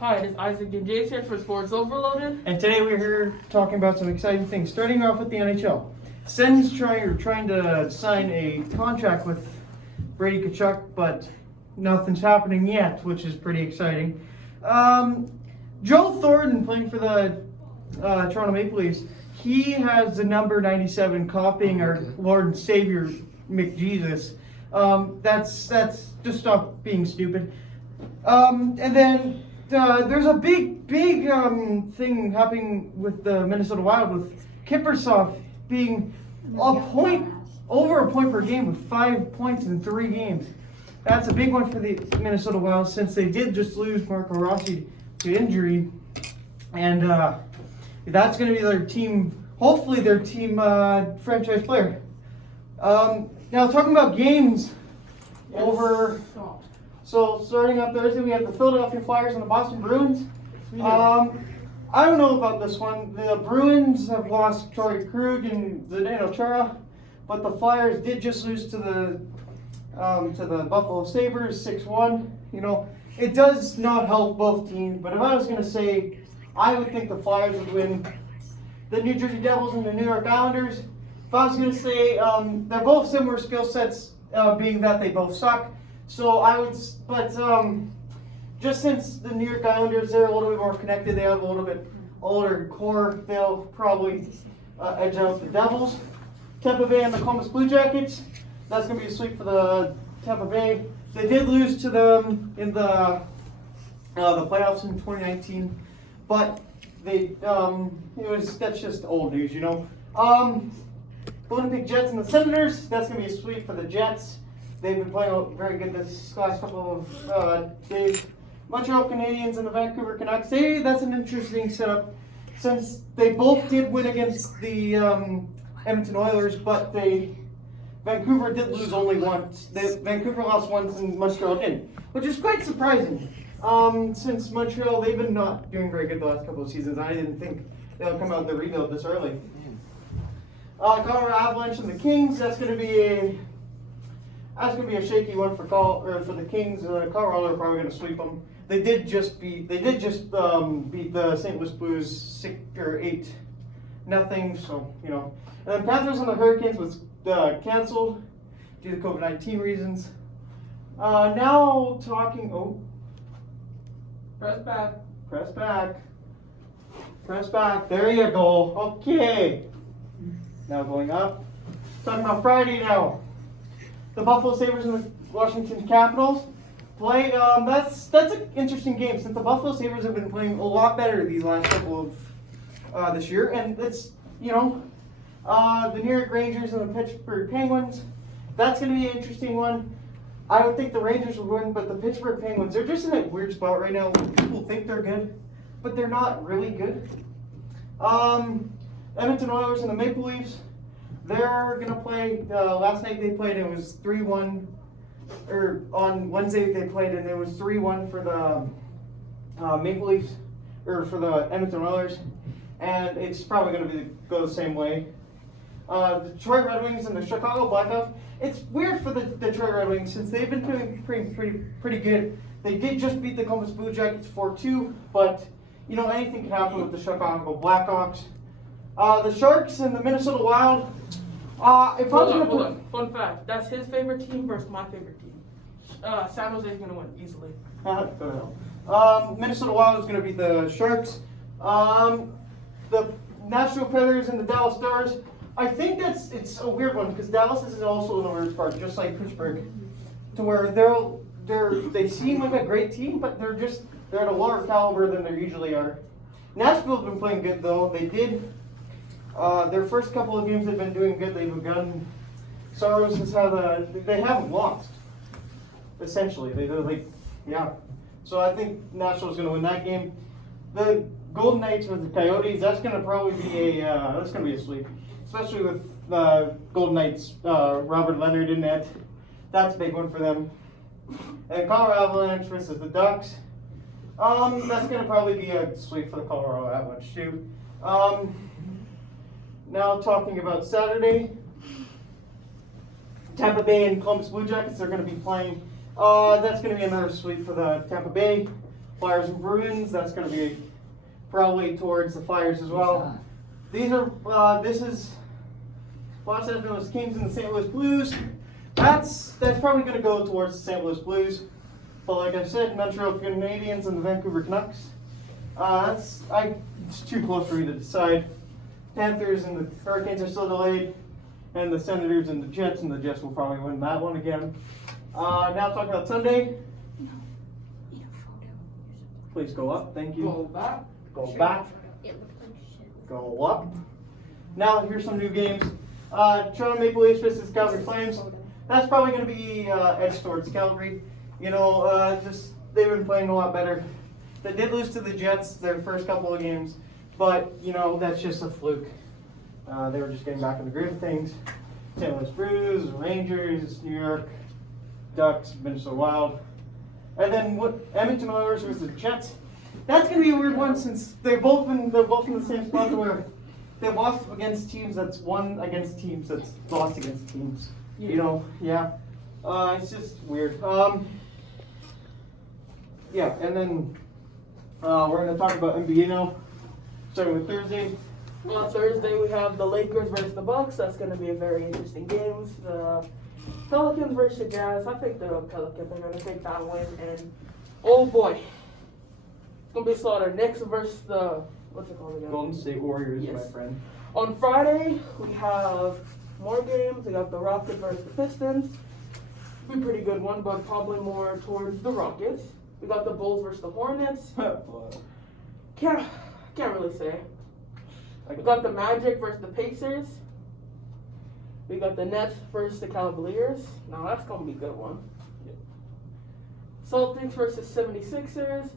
Hi, it's Isaac and Jace here for Sports Overloaded. And today we're here talking about some exciting things. Starting off with the NHL. Sen's trying to sign a contract with Brady Tkachuk, but nothing's happening yet, which is pretty exciting. Joe Thornton, playing for the Toronto Maple Leafs, he has the number 97 copying our Lord and Savior McJesus. That's just stop being stupid. And then there's a big thing happening with the Minnesota Wild with Kiprusoff being over a point per game with 5 points in 3 games. That's a big one for the Minnesota Wild since they did just lose Marco Rossi to injury, and that's going to be their team. Hopefully, their team franchise player. Now talking about games over. So starting on Thursday, we have the Philadelphia Flyers and the Boston Bruins. I don't know about this one. The Bruins have lost Torrey Krug and Zdeno Chara, but the Flyers did just lose to the Buffalo Sabres 6-1. You know, it does not help both teams. But if I was going to say, I would think the Flyers would win the New Jersey Devils and the New York Islanders. If I was going to say, they're both similar skill sets, being that they both suck. So I would, but just since the New York Islanders, they're a little bit more connected, they have a little bit older core, they'll probably edge out the Devils. Tampa Bay and the Columbus Blue Jackets, that's going to be a sweep for the Tampa Bay. They did lose to them in the playoffs in 2019, but that's just old news, you know. The Winnipeg Jets and the Senators, that's going to be a sweep for the Jets. They've been playing very good this last couple of days. Montreal Canadiens and the Vancouver Canucks. That's an interesting setup since they both did win against the Edmonton Oilers, but Vancouver did lose only once. Vancouver lost once and Montreal didn't, which is quite surprising. Since Montreal, they've been not doing very good the last couple of seasons. I didn't think they'll come out of the rebuild this early. Colorado Avalanche and the Kings. That's going to be a shaky one for the Kings. Colorado are probably going to sweep them. They did just beat the St. Louis Blues 8-0. So you know. And then Panthers and the Hurricanes was canceled due to COVID-19 reasons. Now talking. Press back. Press back. There you go. Okay. Now going up. Talking about Friday now. The Buffalo Sabres and the Washington Capitals play. That's an interesting game since the Buffalo Sabres have been playing a lot better these last couple of this year, and it's the New York Rangers and the Pittsburgh Penguins. That's going to be an interesting one. I would think the Rangers would win, but the Pittsburgh Penguins, they're just in a weird spot right now. People think they're good, but they're not really good. Edmonton Oilers and the Maple Leafs, they're going to play. Last night they played, it was 3-1. Or on Wednesday they played, and it was 3-1 for the Maple Leafs, or for the Edmonton Oilers. And it's probably going to go the same way. The Detroit Red Wings and the Chicago Blackhawks. It's weird for the Detroit Red Wings since they've been doing pretty good. They did just beat the Columbus Blue Jackets 4-2, but you know anything can happen with the Chicago Blackhawks. The Sharks and the Minnesota Wild. Hold on. Fun fact: that's his favorite team versus my favorite team. San Jose is going to win easily. Go to hell. Minnesota Wild is going to beat the Sharks. The Nashville Predators and the Dallas Stars. I think it's a weird one because Dallas is also in a weird spot, just like Pittsburgh, to where they seem like a great team, but they're at a lower caliber than they usually are. Nashville's been playing good though. They did. Their first couple of games they've been doing good. They've begun. Saros has had they haven't lost. Essentially, So I think Nashville's going to win that game. The Golden Knights with the Coyotes. That's going to probably be a sweep, especially with Golden Knights Robert Leonard in net. That's a big one for them. And Colorado Avalanche versus the Ducks. That's going to probably be a sweep for the Colorado Avalanche too. Now talking about Saturday, Tampa Bay and Columbus Blue Jackets are going to be playing. That's going to be another sweep for the Tampa Bay. Flyers and Bruins, that's going to be probably towards the Flyers as well. These are, this is Los Angeles Kings and the St. Louis Blues. That's probably going to go towards the St. Louis Blues. But like I said, Montreal Canadiens and the Vancouver Canucks. It's too close for me to decide. Panthers and the Hurricanes are still delayed. And the Senators and the Jets will probably win that one again. Now talking about Sunday. Please go up, thank you. Go back. Go back. Go up. Now here's some new games. Toronto Maple Leafs versus Calgary Flames. That's probably going to be edged towards Calgary. You know, just they've been playing a lot better. They did lose to the Jets their first couple of games, but you know that's just a fluke. They were just getting back in the groove of things. St. Louis Blues, Rangers, New York Ducks, Minnesota Wild, and then what? Edmonton Oilers versus the Jets. That's gonna be a weird one since they're both in the same spot where they've lost against teams that's won against teams that's lost against teams. You know, yeah. It's just weird. Yeah, and then we're gonna talk about NBA now, starting with Thursday. On Thursday, we have the Lakers versus the Bucks. That's going to be a very interesting game. The Pelicans versus the Jazz. I think the Pelicans are going to take that win. And, oh boy, it's going to be slaughter. Knicks versus the, what's it called again? Golden State Warriors, Yes. my friend. On Friday, we have more games. We got the Rockets versus the Pistons. Be a pretty good one, but probably more towards the Rockets. We got the Bulls versus the Hornets. Can't really say. We got the Magic versus the Pacers. We got the Nets versus the Cavaliers. Now that's going to be a good one. Celtics versus 76ers.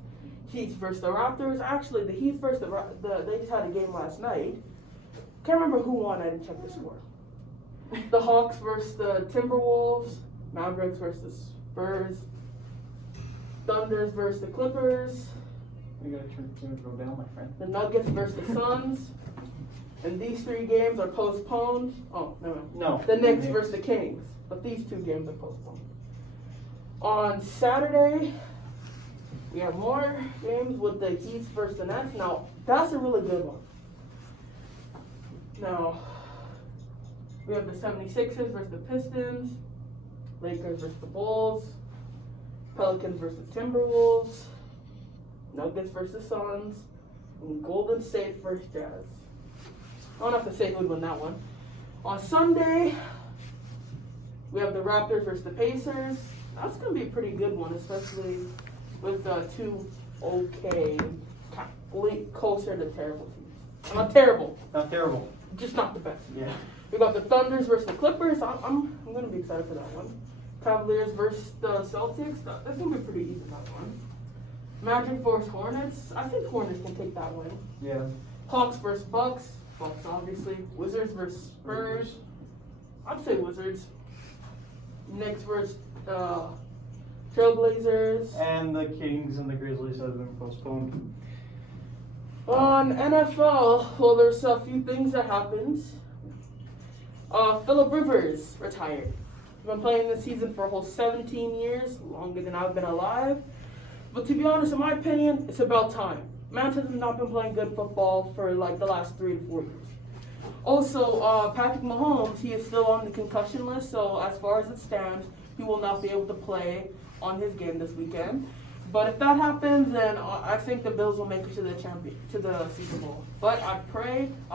Heat versus the Raptors. Actually, the Heat versus they just had a game last night. Can't remember who won. I didn't check the score. The Hawks versus the Timberwolves. Mavericks versus Spurs. Thunders versus the Clippers. We gotta turn the go down, my friend. The Nuggets versus the Suns. And these three games are postponed. Oh, no. The Knicks versus the Kings. But these two games are postponed. On Saturday, we have more games with the Heat versus the Nets. Now, that's a really good one. Now, we have the 76ers versus the Pistons. Lakers versus the Bulls. Pelicans versus the Timberwolves. Nuggets versus the Suns. And Golden State versus Jazz. I don't have to say who would win that one. On Sunday, we have the Raptors versus the Pacers. That's going to be a pretty good one, especially with two okay, closer to terrible teams. Not terrible. Not terrible. Just not the best. Yeah. We got the Thunders versus the Clippers. I'm going to be excited for that one. Cavaliers versus the Celtics. That's going to be pretty easy, that one. Magic versus Hornets. I think Hornets can take that win. Yeah. Hawks versus Bucks. Bucks, obviously. Wizards versus Spurs. I'd say Wizards. Knicks versus Trailblazers. And the Kings and the Grizzlies have been postponed. On NFL, well, there's a few things that happened. Phillip Rivers retired. He's been playing this season for a whole 17 years, longer than I've been alive. But to be honest, in my opinion, it's about time. Man has not been playing good football for like the last 3 to 4 years. Also, Patrick Mahomes, he is still on the concussion list, so as far as it stands, he will not be able to play on his game this weekend. But if that happens, then I think the Bills will make it to the Super Bowl. But I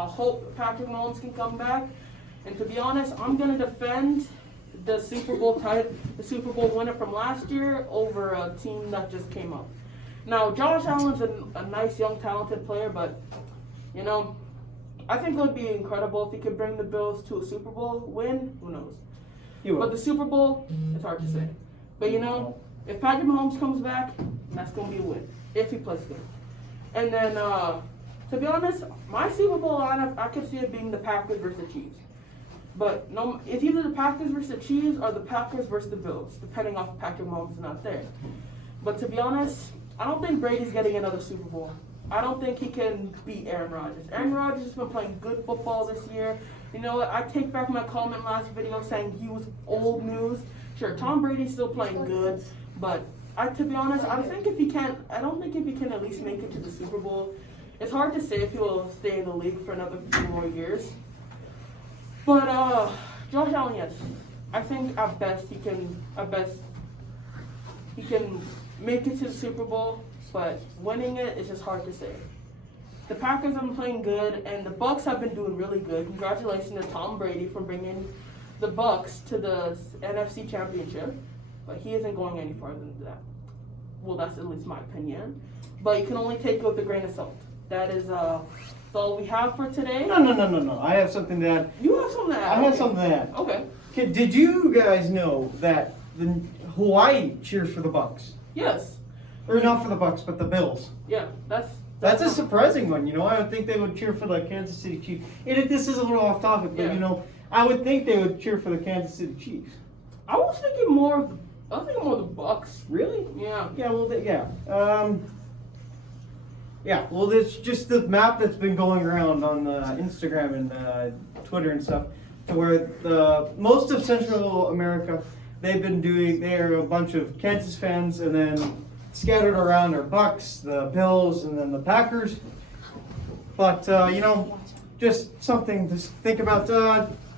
hope Patrick Mahomes can come back. And to be honest, I'm gonna defend the Super Bowl winner from last year over a team that just came up. Now, Josh Allen's a nice, young, talented player, but, you know, I think it would be incredible if he could bring the Bills to a Super Bowl win. Who knows? But the Super Bowl, it's hard to say. But, you know, if Patrick Mahomes comes back, that's going to be a win, if he plays good. And then, to be honest, my Super Bowl lineup, I could see it being the Packers versus the Chiefs. But no, it's either the Packers versus the Chiefs or the Packers versus the Bills, depending on if Patrick Mahomes is not there. But to be honest, I don't think Brady's getting another Super Bowl. I don't think he can beat Aaron Rodgers. Aaron Rodgers has been playing good football this year. You know what? I take back my comment last video saying he was old news. Sure, Tom Brady's still playing good, but To be honest, I don't think if he can at least make it to the Super Bowl. It's hard to say if he will stay in the league for another few more years. But Josh Allen, yes, I think at best he can make it to the Super Bowl, but winning it is just hard to say. The Packers have been playing good, and the Bucs have been doing really good. Congratulations to Tom Brady for bringing the Bucs to the NFC Championship, but he isn't going any farther than that. Well, that's at least my opinion. But you can only take it with a grain of salt. That is all we have for today. No. I have something to add. You have something to add. I have something to add. Okay. Okay, did you guys know that the Hawaii cheers for the Bucks? Yes. Or not for the Bucks, but the Bills. Yeah, That's a surprising one, you know. I would think they would cheer for the Kansas City Chiefs. This is a little off topic, but Yeah. you know, I would think they would cheer for the Kansas City Chiefs. I was thinking more of the Bucks. Really? Yeah. Yeah. Well, well, it's just the map that's been going around on Instagram and Twitter and stuff, to where most of Central America, they're a bunch of Kansas fans, and then scattered around are Bucks, the Bills, and then the Packers. But you know, just something to think about.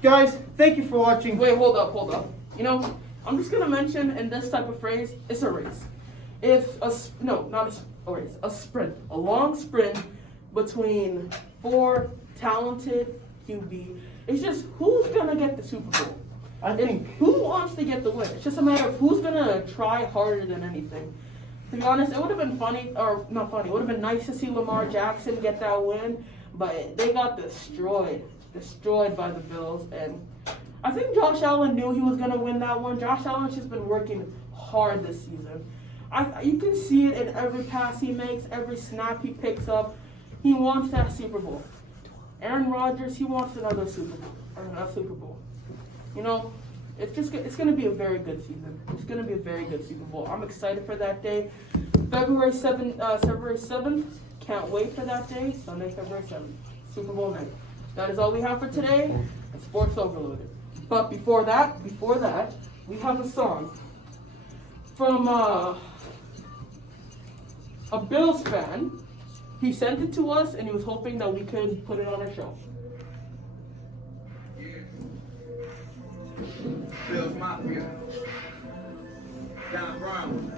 Guys, thank you for watching. Wait, hold up. You know, I'm just gonna mention in this type of phrase, it's a race. It's not a race, a sprint, a long sprint between four talented QB. It's just who's gonna get the Super Bowl. I think Who wants to get the win? It's just a matter of who's gonna try harder than anything. To be honest, it would have been funny, or not funny. It would have been nice to see Lamar Jackson get that win, but they got destroyed by the Bills. And I think Josh Allen knew he was gonna win that one. Josh Allen's just been working hard this season. You can see it in every pass he makes, every snap he picks up. He wants that Super Bowl. Aaron Rodgers, he wants another Super Bowl. You know, it's going to be a very good season. It's going to be a very good Super Bowl. I'm excited for that day. February 7th. Can't wait for that day. Sunday, February 7th. Super Bowl night. That is all we have for today. It's Sports Overloaded. But before that, we have a song from a Bills fan. He sent it to us, and he was hoping that we could put it on our show. Bills Mafia. Don Brown.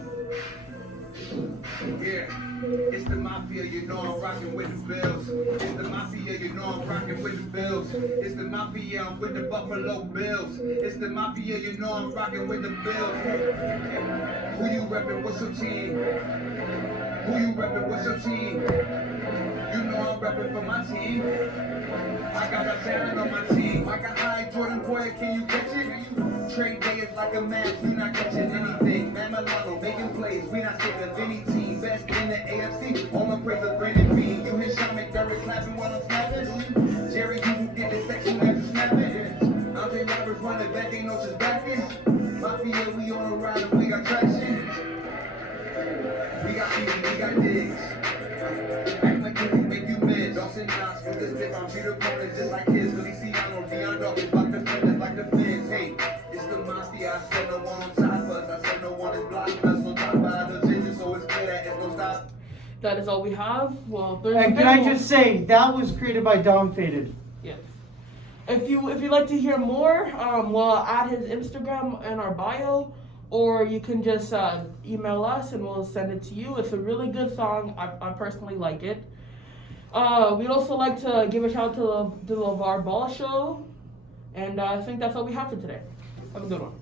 Yeah, it's the Mafia, you know I'm rocking with the Bills. It's the Mafia, you know I'm rocking with the Bills. It's the Mafia, I'm with the Buffalo Bills. It's the Mafia, you know I'm rocking with the Bills. Who you reppin', what's your team? Who you reppin', what's your team? You know I'm reppin' for my team. I got a talent on my team. Like a high Jordan boy, can you catch it? Trade day is like a match, you not catching anything. Man Milano making plays, we not scared of any team. Best in the AFC, all my praise of Brandon Bean. You hear Sean McDermott clapping while I'm snapping. Jerry, you can get this section after snapping. Andre Roberts running back, ain't no just backing. Mafia, we on a ride and we got traction. We got people, we got digs. Act like kids, make you miss. Dawson Knox with the stick, I'm treat opponents just like kids. Feliciano, Deion Dawkins, block defenders like the Fizz. Hey, it's the Mafia, I said no one on top of us. I said no one is blocking us on top of the ginger, so it's clear that it's no stop. That is all we have. Well, there's And can I just say, that was created by Dom Faded. Yes. If you'd like to hear more, we'll add his Instagram in our bio, or you can just email us and we'll send it to you. It's a really good song. I personally like it. We'd also like to give a shout out to the LeVar Ball Show, and I think that's all we have for today. Have a good one.